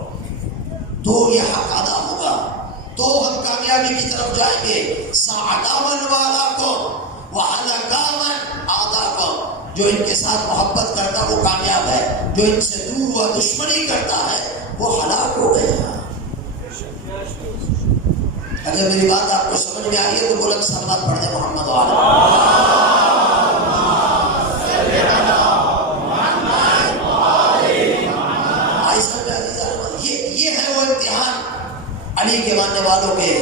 تو یہ حق ادا ہوگا، تو ہم کامیابی کی طرف جائیں گے۔ سعدامن والاکم وحلقامن اعداکم، جو ان کے ساتھ محبت کرتا وہ کامیاب ہے، جو ان سے دور ہوا دشمنی کرتا ہے وہ ہلاک ہو گیا۔ اگر میری بات آپ کو سمجھ میں آئی ہے تو بلند صلوات پڑھ دیں محمد یہ ہے وہ امتحان علی کے ماننے والوں کے۔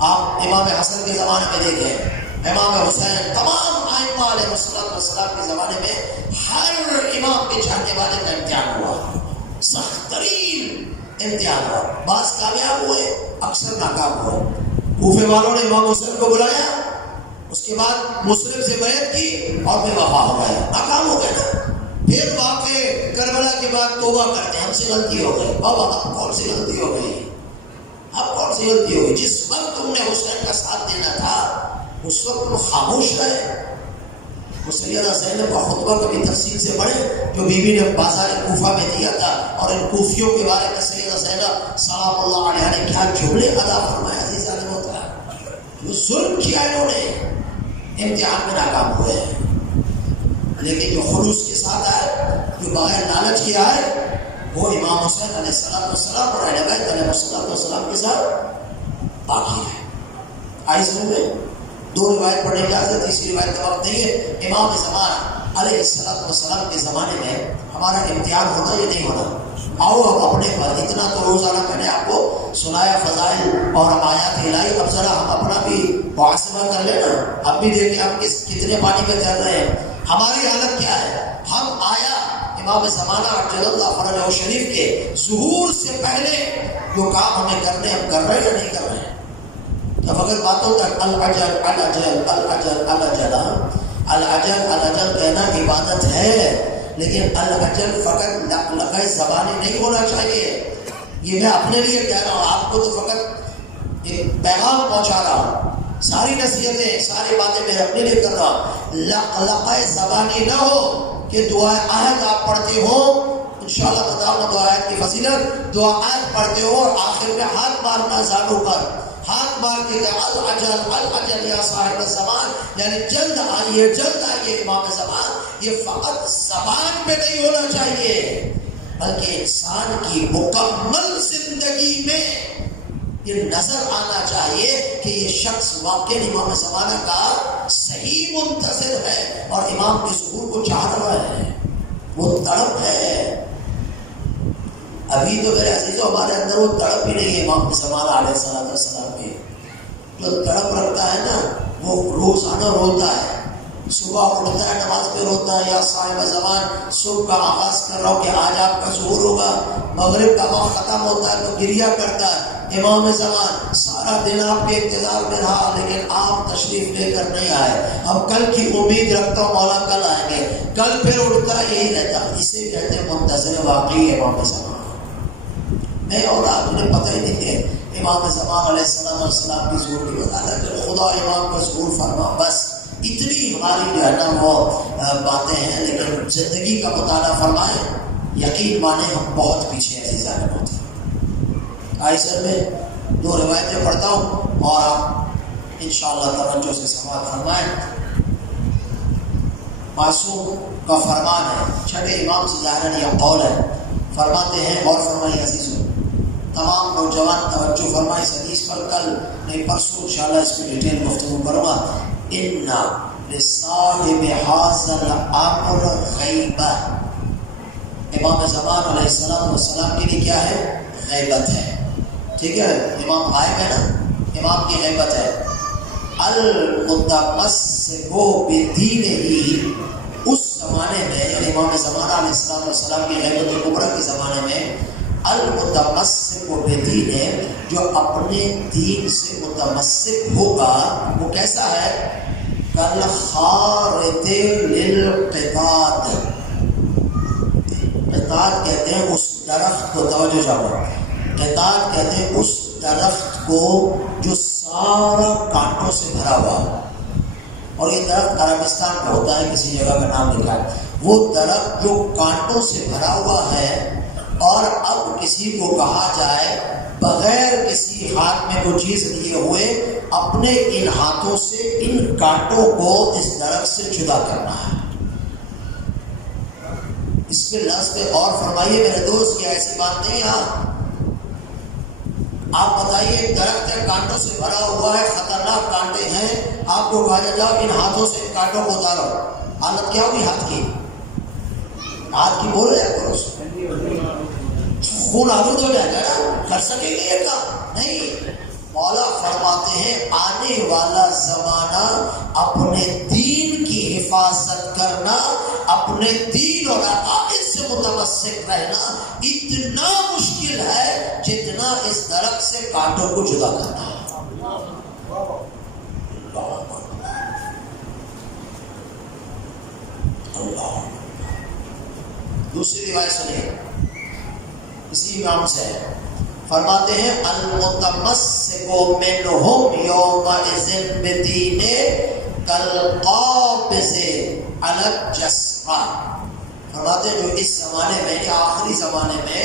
آپ امام حسن کے زمانے میں دیکھیں، امام حسین، تمام ائمہ علیہ السلام کے زمانے میں ہر امام کے چاہنے والے کا امتحان ہوا، سخت ترین امتحان ہوا۔ بعض کامیاب ہوئے، اکثر ناکام ہوئے۔ کوفے والوں نے امام حسین کو بلایا، اس کے بعد مسلم سے بیعت کی اور بے وفا ہو گئے، ناکام ہو گئے نا۔ پھر واقع کربلا کے بعد توبہ کرتے، ہم سے غلطی ہو گئی، بابا اب کون سی غلطی ہو گئی، اب کون سی غلطی ہو گئی؟ جس وقت تم نے حسین کا ساتھ دینا تھا اس وقت تم خاموش رہے۔ وہ سیدہ زینب کا خطبہ کبھی تفصیل سے پڑھے جو بی بی نے بازار کوفہ میں دیا تھا، اور ان کوفیوں کے بارے میں سیدہ زینب سلام اللہ علیہ نے کیا جملے ادا فرمائے۔ عزیزان محترم، جو ظلم کیا انہوں نے، امتحان میں ناکام ہوئے ہیں، لیکن جو خلوص کے ساتھ آئے، جو بغیر لالچ کے آئے، وہ امام حسین علیہ السلام اور اہل بیت علیہ السلام کے ساتھ باقی رہے. آئی سمجھ میں؟ دو روایت پڑھنے کی اجازت، تیسری روایت کا وقت نہیں ہے. امام زمان علیہ السلام کے زمانے میں ہمارا امتحان ہونا یا نہیں ہونا؟ آؤ اب اپنے پر اتنا تو روزانہ میں نے آپ کو سنایا فضائل اور آیات الہی، اب ذرا ہم اپنا بھی محاسبہ کر لیں نا. اب بھی دیکھیں ہم کتنے پانی میں تیر رہے ہیں. ہماری حالت کیا ہے؟ ہم آیا امام زمانہ عجل اللہ فرجہ شریف کے ظہور سے پہلے جو کام ہمیں کرنے ہم کر رہے ہیں یا نہیں کر رہے ہیں؟ اب اگر باتوں تک العجل العجل العجل العجل العجل العجل کہنا عبادت ہے، لیکن العجل فقط لفظ زبانی نہیں ہونا چاہیے. یہ میں اپنے لیے کہہ رہا ہوں، آپ کو تو فقط ایک پیغام پہنچا رہا ہوں. ساری نصیحتیں ساری باتیں میں اپنے لیے کر رہا ہوں. لفظ زبانی نہ ہو کہ دعا آیت آپ پڑھتے ہو، انشاءاللہ بتاؤں گا دعا آیت کی فضیلت. دعا آیت پڑھتے ہو اور آخر میں ہاتھ مارنا زانوں پر، ہاتھ مار کے العجل العجل یا صاحب الزمان، یعنی جلد آئیے امام زمان. یہ فقط زبان پہ نہیں ہونا چاہیے، بلکہ انسان کی مکمل زندگی میں یہ نظر آنا چاہیے کہ یہ شخص واقعی امام زمانہ کا صحیح منتظر ہے اور امام کے ظہور کو چاہ رہا ہے، وہ تڑپ ہے. ابھی تو میرے عزیزوں ہمارے اندر وہ تڑپ ہی نہیں ہے. امام زمانہ علیہ السلام کے جو تڑپ رکھتا ہے نا، وہ روزانہ روتا ہے. صبح اٹھتا ہے نماز پہ روتا ہے، یا صاحب زمان صبح کا آغاز کر رہا ہوں کہ آج آپ کا ظہور ہوگا. مغرب کا وقت ختم ہوتا ہے تو گریہ کرتا ہے. امام زمان سارا دن آپ کے انتظار میں رہا، لیکن آپ تشریف لے کر نہیں آئے. اب کل کی امید رکھتا ہوں مولا کل آئیں گے. کل پھر اٹھتا یہی رہتا. اسے کہتے ہیں منتظر واقعی امام زمان. میں اور آپ نے پتہ ہی نہیں کہ امام زمان علیہ السلام کی ظہور کی وجہ خدا امام کا ظہور فرما. بس اتنی ہماری جو ہے نا وہ باتیں ہیں، لیکن زندگی کا مطالعہ فرمائیں، یقین مانے ہم بہت پیچھے عزیزان ہوتے ہیں. آئی سر میں دو روایتیں پڑھتا ہوں اور آپ انشاءاللہ توجہ سے سماعت فرمائیں. معصوم کا فرمان ہے، چھٹے امام سے ظاہراً یہ قول ہے. فرماتے ہیں اور فرمائیے عزیزوں، تمام نوجوان توجہ فرمائیں اس حدیث پر. کل نہیں پرسوں انشاءاللہ اس میں ڈیٹیل گفتگو کروں گا. ان لصاحب ھذا الامر غیبہ، امام زمان علیہ السلام کے لیے کیا ہے؟ غیبت ہے. ٹھیک ہے، امام غائب ہے نا، امام کی غیبت ہے. المتمسک بدینہ، اس زمانے میں یعنی امام زمانہ علیہ السلام کی غیبت کبریٰ کے زمانے میں المتمسک بدینہ، جو اپنے دین سے متمسک ہوگا، وہ کیسا ہے؟ کالخارط للقطاد. قطاد کہتے ہیں اس درخت کو، توجہ جاؤ، قطاد کہتے ہیں اس درخت کو جو سارا کانٹوں سے بھرا ہوا. اور یہ درخت عربستان کا ہوتا ہے، کسی جگہ کا نام لکھا ہے. وہ درخت جو کانٹوں سے بھرا ہوا ہے، اور اب کسی کو کہا جائے بغیر کسی ہاتھ میں کوئی چیز لیے ہوئے اپنے ان ہاتھوں سے ان کانٹوں کو اس درخت سے جدا کرنا ہے. اس پہ لفظ پہ اور فرمائیے میرے دوست، کیا ایسی بات نہیں ہے؟ آپ بتائیے، ایک درخت ہے کانٹوں سے بھرا ہوا ہے، خطرناک کانٹے ہیں، آپ کو کہا جاؤ ان ہاتھوں سے ان کانٹوں کو اتارو، حالت کیا ہوگی ہاتھ کی؟ ہاتھ کی بول رہے ہیں، خون آلود ہو جائے گا. کر سکیں گے یہ کام؟ نہیں. مولا فرماتے ہیں آنے والا زمانہ اپنے دین کی حفاظت کرنا، اپنے دین اور عقائد سے متمسک رہنا اتنا مشکل ہے جتنا اس درخت سے کانٹوں کو جدا کرنا ہے. اللہ. دوسری روایت سنیے، اسی امام سے فرماتے ہیں المتمسک منہم یومئذ بدین کالقابض علی الجسرہ. فرماتے ہیں جو اس زمانے میں یا آخری زمانے میں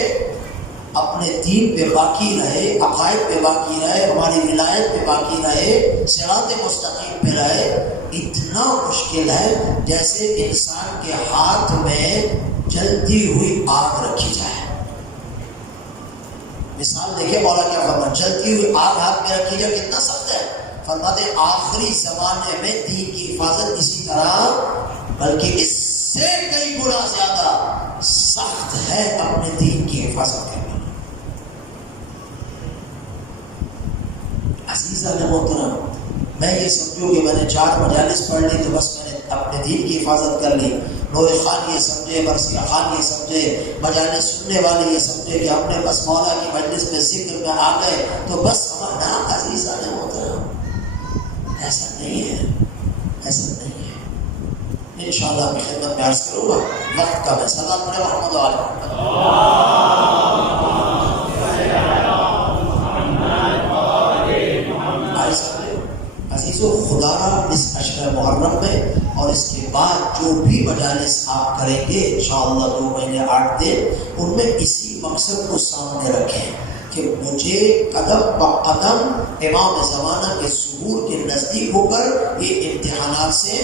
اپنے دین پہ باقی رہے، عقائد پہ باقی رہے، ہماری ولایت پہ باقی رہے، صراط مستقیم پہ رہے، اتنا مشکل ہے جیسے انسان کے ہاتھ میں جلتی ہوئی آگ رکھی جائے. مثال دیکھیں مولا کیا فرماتے، جلتی ہوئی آگ ہاتھ میں رکھی جائے کتنا سخت ہے، فرماتے آخری زمانے میں دین کی حفاظت اسی طرح بلکہ اس سے کئی گنا زیادہ سخت ہے اپنے دین کی حفاظت کرنا۔ عزیزہ نے محترم، میں یہ سمجھوں کہ میں نے 4 مجالس پڑھ لی تو بس میں نے اپنے دین کی حفاظت کر لی، نور خان یہ سمجھے، مرثیہ خان یہ سمجھے، مجالس سننے والے یہ سمجھے کہ ہم نے بس مولا کی مجلس میں ذکر میں آ گئے تو بس ہمارا عزیزہ نے محترم، ایسا نہیں ہے، ایسا نہیں ہے۔ انشاءاللہ اپنی خدمت میں عرض کروں گا، وقت کا میں صدا پڑھے محمد عزیزو، خدا را اس اشرِ محرم میں اور اس کے بعد جو بھی مجالس آپ کریں گے انشاءاللہ 2 مہینے 8 دن، ان میں اسی مقصد کو سامنے رکھیں کہ مجھے قدم بقدم امام زمانہ کے ظہور کے نزدیک ہو کر یہ امتحانات سے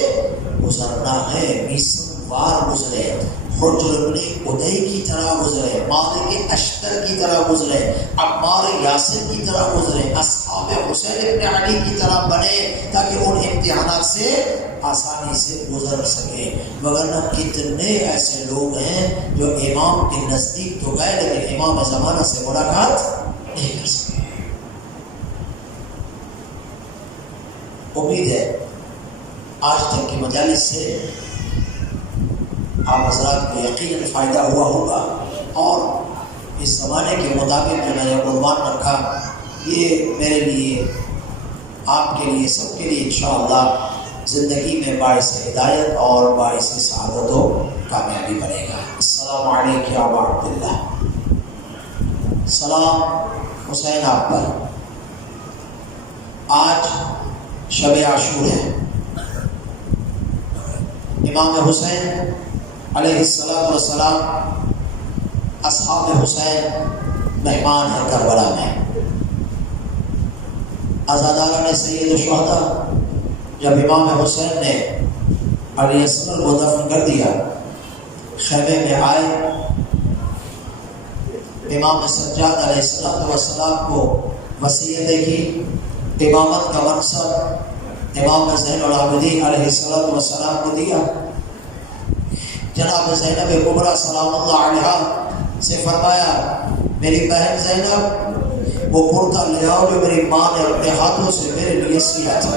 گزرنا ہے، میسم وار گزرے، حجر ابن ادئی کی طرح گزرے، مالک اشتر کی طرح گزرے، عمار یاسر کی طرح گزرے، اصحاب حسین ابن علی کی طرح بنے تاکہ ان امتحانات سے آسانی سے گزر سکے۔ وگرنہ کتنے ایسے لوگ ہیں جو امام کے نزدیک تو گئے لیکن امام زمانہ سے ملاقات نہیں کر سکے۔ امید ہے آج تک کی مجالس سے آپ حضرات کو یقیناً فائدہ ہوا ہوگا، اور اس زمانے کے مطابق جو میں نے عنوان رکھا یہ میرے لیے، آپ کے لیے، سب کے لیے انشاءاللہ زندگی میں باعث ہدایت اور باعث سعادت و کامیابی بنے گا۔ السلام علیکم یا ابا عبداللہ، سلام حسین آپ پر۔ آج شب عاشور ہے، امام حسین علیہ السلام اصحاب حسین مہمان ہیں کربلا میں۔ عزاداران سید الشہداء جب امام حسین نے علیہ السلام کو دفن کر دیا، خیمے میں آئے، امام سجاد علیہ السلام کو وصیتیں کی، امامت کا منصب امام زین العابدین علیہ السلام کو دیا۔ جناب زینب کبریٰ سلام اللہ علیہا سے فرمایا، میری بہن زینب وہ کرتا لے آؤ جو میری ماں نے اپنے ہاتھوں سے میرے لیے سیا تھا۔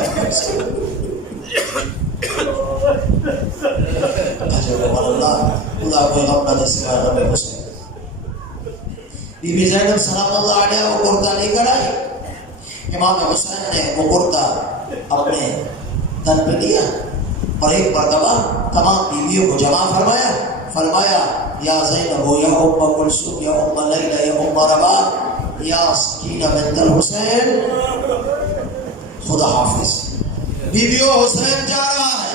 اللہ کوئی غم نہ دے سکا غم حسین۔ بی بی زینب سلام اللہ علیہا وہ کرتا لے کر آئی، امام حسین نے وہ کرتا اپنے تن پہ لیا اور ایک مرتبہ تمام بیویوں کو جمع فرمایا یا زینب یا ام کلثوم یا ام لیلی یا ام رباب یا سکینہ بنت الحسین، خدا حافظ۔ بیویوں حسین جا رہا ہے،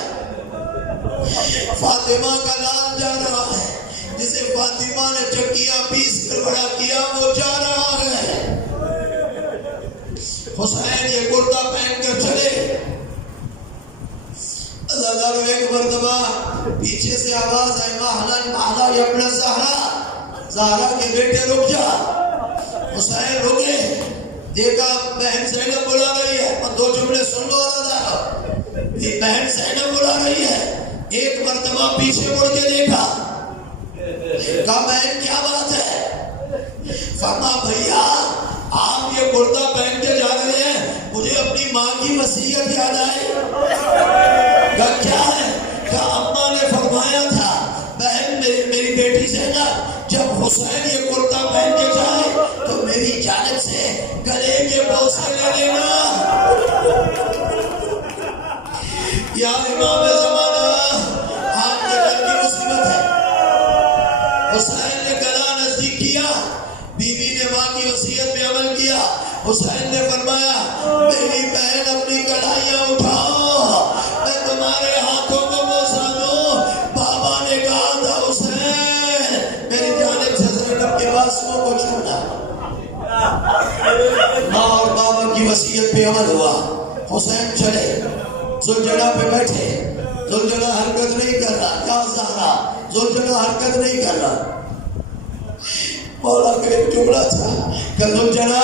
فاطمہ کا لال جا رہا ہے، جسے فاطمہ نے چکیاں پیس کر بڑا کیا وہ جا رہا ہے۔ حسین یہ کرتا پہن کر چلے، اللہ ایک مرتبہ پیچھے سے آواز آئی، محلا یا ابن زہرا کے بیٹے رک جا۔ حسین رکے، دیکھا بہن زینب بلا رہی ہے، اور 2 جملے سن لو یہ بہن زینب بلا رہی ہے۔ ایک مرتبہ پیچھے مڑ کے دیکھا، کہا بہن کیا بات ہے؟ فرمایا بھیا آپ یہ کرتا پہن کے جا رہے ہیں، مجھے اپنی ماں کی وصیت یاد آئی۔ کیا ہے؟ کہ اماں نے فرمایا تھا بہن میری بیٹی زینب جب حسین یہ کرتا پہن کے جائے تو میری جانب سے گلے کے بوسے لے لینا۔ یا امام زمانہ آپ کے گھر کی مصیبت ہے۔ حسین نے گلا نزدیک کیا، بی بی نے ماں کی وصیت پہ عمل کیا۔ حسین نے فرمایا میری بہن اپنی کڑھائیاں اٹھاؤ، میں تمہارے ہاتھوں کو بوسا دوں۔ بابا نے کہا تھا حسین میری جانب سے زینب کے واسطوں کو چھوڑنا۔ ماں اور بابا کی وصیت پہ عمل ہوا، حسین چلے، زلجھنا پہ بیٹھے، زلجھنا حرکت نہیں کر رہا، یا زہرا زلجھنا حرکت نہیں کر رہا۔ مولا کا ایک جملہ تھا، کہ زلجنا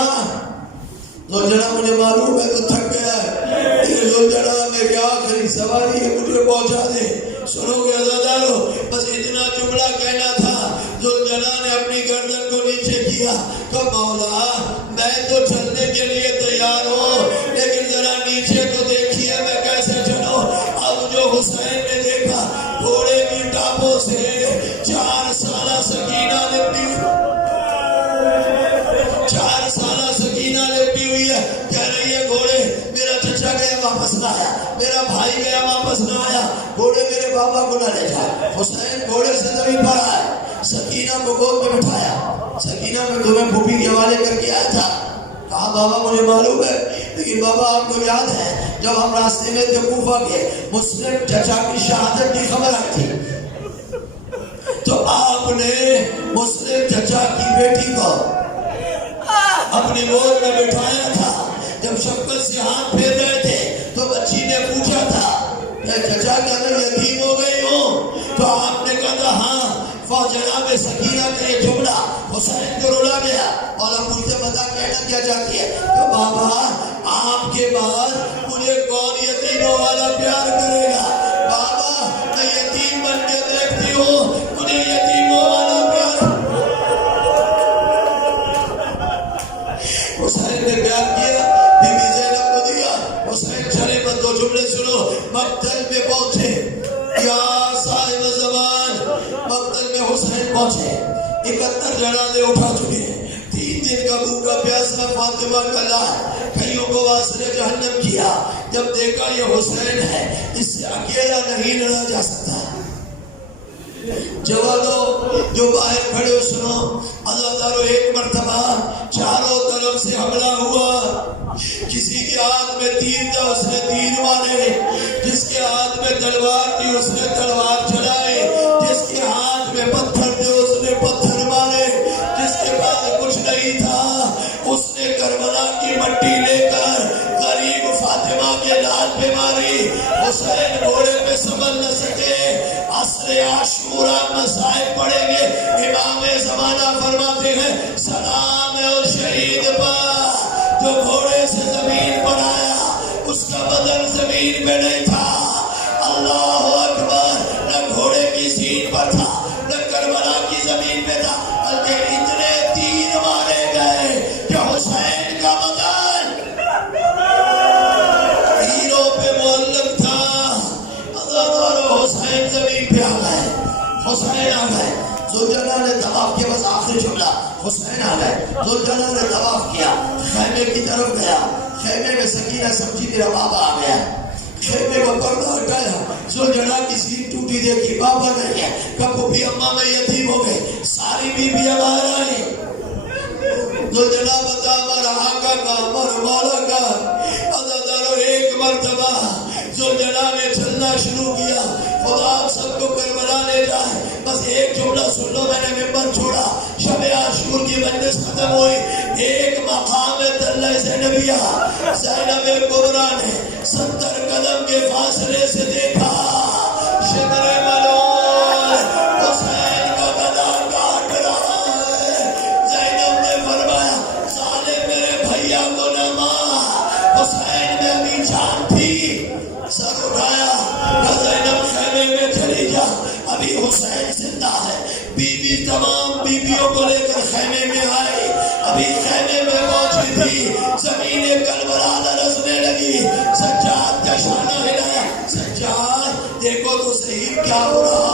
مجھے معلوم ہے تو تھک گیا ہے، لیکن زلجنا میری آخری سواری ہے، مجھے پہنچا دے۔ سنو گے عزادارو، بس اتنا جملہ کہنا تھا۔ زلجنا نے اپنی گردن کو نیچے کیا کہ مولا میں تو چلنے کے لیے تیار ہوں، لیکن ذرا نیچے تو دیکھیے میں کیسے چلوں۔ اب جو حسین نے دیکھا گھوڑے کی ٹاپوں سے 4 سالہ سکینہ لپٹی ہوئی ہے، کہہ رہی ہے گھوڑے میرا چچا گیا واپس نہ آیا، میرا بھائی گیا واپس نہ آیا، گھوڑے میرے بابا کو نہ لے جا۔ حسین گھوڑے سے زمین پر آئے، سکینہ کو گود میں بٹھایا۔ سکینہ میں تمہیں پھوپھی کے حوالے کر کے آیا تھا، کہا بابا مجھے معلوم ہے، لیکن بابا آپ کو یاد ہے جب ہم راستے میں تھے کوفہ کے، مسلم چچا کی شہادت کی خبر آئی تھی تو آپ نے مسلم چچا کی بیٹی کو اپنی گود میں بٹھایا تھا۔ جب شفقت سے ہاتھ پھیر رہے تھے تو بچی نے پوچھا تھا کہ چچا کیا میں یتیم ہو گئی ہوں؟ تو آپ نے کہا تھا ہاں۔ جناب سکینہ کا یہ جملہ حسین کو رلا گیا، اور اب مجھے پتا کہنا کیا چاہتی ہے کہ بابا آپ کے بعد مجھے کون یتیموں والا پیار کرے گا؟ بابا میں یتیم بن کے دیکھتی ہوں، مجھے یتیموں والا پیار۔ حسین نے پیار کیا، بی بی زینب کو دیا۔ حسین چلے مت، 2 جملے سنو۔ مقتل میں پہنچے، یا صاحب زمان، مقتل میں حسین پہنچے، 71 جنازے اٹھا چکے ہیں، 3 دن کا بھوکا پیاسا فاطمہ کا لال، کئیوں کو واسطے جہنم کیا۔ جب دیکھا یہ حسین ہے، اس سے اکیلا نہیں لڑا جا سکتا۔ جوانوں جو باہر کھڑے ہو سنو، عزادارو ایک مرتبہ چاروں طرف سے حملہ ہوا، کسی کے ہاتھ میں تیر تھا اس نے تیر مارے، جس کے ہاتھ میں تلوار تھی اس نے تلوار چلائی، جس کے ہاتھ میں پتھر تھے اس نے پتھر مارے، جس کے پاس کچھ نہیں تھا اس نے کربلا کی مٹی لے کر غریب فاطمہ کے لال پہ ماری۔ حسین گھوڑے پہ سنبھل نہ سکے، عصر عاشورہ مصائب پڑیں گے۔ امام زمانہ فرماتے ہیں سلام ہے اس شہید پر جو گھوڑے سے زمین پر آیا، اس کا بدن زمین پہ نہیں تھا۔ اللہ اکبر، نہ گھوڑے کی سیٹ پر تھا نہ کربلا کی زمین پہ تھا، بلکہ اتنے تیر مارے گئے کہ حسین کا بدن تیروں پہ معلق تھا۔ حسین زمین پہ آ گئے، حسین آ گئے۔ زلجنا نے طواف کیا، بس آخری جملہ، حسین آ گئے۔ زلجنا نے طواف کیا، خیمے کی طرف گیا، خیمے میں سکینہ سمجھی میرا بابا آ گیا، خیمے کو پردہ ہٹایا، زلجنا کی سیٹ ٹوٹی دیکھی، بابا نہیں ہے، کب بھی اماں میں یتیم ہو گئے، ساری بیویاں باہر آئی۔ زلجنا بتا مرحا کا مولا کا۔ عزادارو ایک مرتبہ زلجنا نے چلنا شروع کیا، خدا آپ سب کو کربلا لے جائے، بس ایک جملہ سن لو، میں نے ممبر چھوڑا، شب عاشور کی مجلس ختم ہوئی، ایک مقام دلہ زینبیہ زینب کبریٰ نے 70 قدم کے فاصلے سے دیکھا، شکر ملون حسین کا گدا کاٹ رہا ہے۔ زینب نے فرمایا ظالم میرے بھیا کو نہ مار، حسین نے ابھی جان تھی، سر اٹھایا، زینب خیمے میں چلی جا، ابھی حسین زندہ ہے۔ بیوی تمام بیویوں کو لے کر خیمے میں آئی، ابھی خیمے میں پہنچی تھی، زمین کربلا لرزنے لگی، سجاد کا شانہ ہلایا، سجاد دیکھو تو صحیح کیا ہو رہا